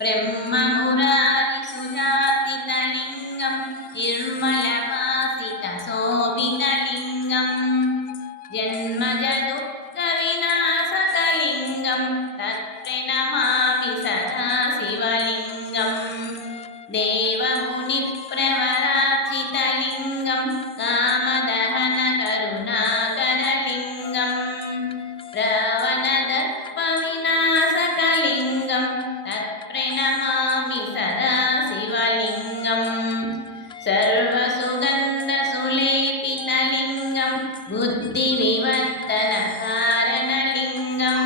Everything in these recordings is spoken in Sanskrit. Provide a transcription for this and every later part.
ब्रह्ममुरारिसुजातितलिङ्गं निर्मलभासितशोभितलिङ्गं जन्मजदुःखविनाशकलिङ्गं तत्प्रणमामि सदा शिवलिङ्गं देवमुनिप्रवराचितलिङ्गं कामदहनकरुणाकरलिङ्गं रावणदर्पविनाशकलिङ्गं तत्प्रणमामि सदा शिवलिङ्गं सर्वसुगन्धसुलेपितलिङ्गं बुद्धिविवर्धनकारणलिङ्गं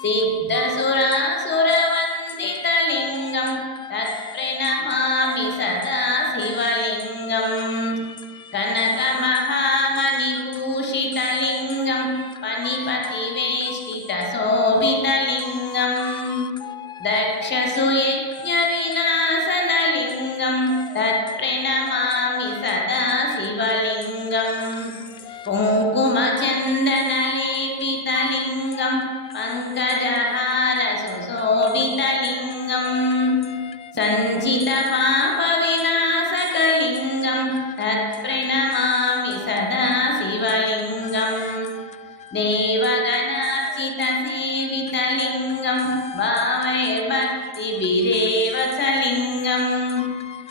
सिद्धसुरासुरवन्दितलिङ्गं तत्प्रणमामि सदा शिवलिङ्गं कनकमहामणिभूषितलिङ्गं पणिपतिवेष्टितशोभितलिङ्गं दक्षसुयज्ञविनाशनलिङ्गं तत्प्रणमामि सदा शिवलिङ्गं कुङ्कुमचन्दनलेपितलिङ्गं पङ्कजहारसुशोभितलिङ्गं सञ्चितपापविनाशकलिङ्गं तत्प्रणमामि सदा शिवलिङ्गं देवगणार्चितसेवितलिङ्गं भावये भक्तिभिरेव च लिङ्गं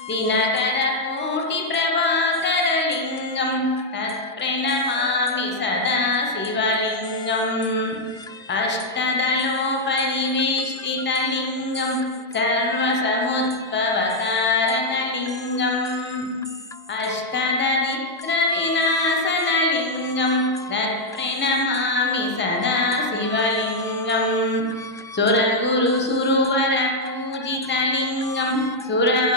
दिनकरकोटिप्रभाकरलिङ्गं तत्प्रणमामि सदा शिवलिङ्गम् अष्टदलोपरिवेष्टितलिङ्गं सर्वसमुद्भवकारणलिङ्गं अष्टदरिद्रविनाशनलिङ्गं तत्प्रणमामि सदा शिवलिङ्गं सुरगुरुसुरवरपूजितलिङ्गं सुरव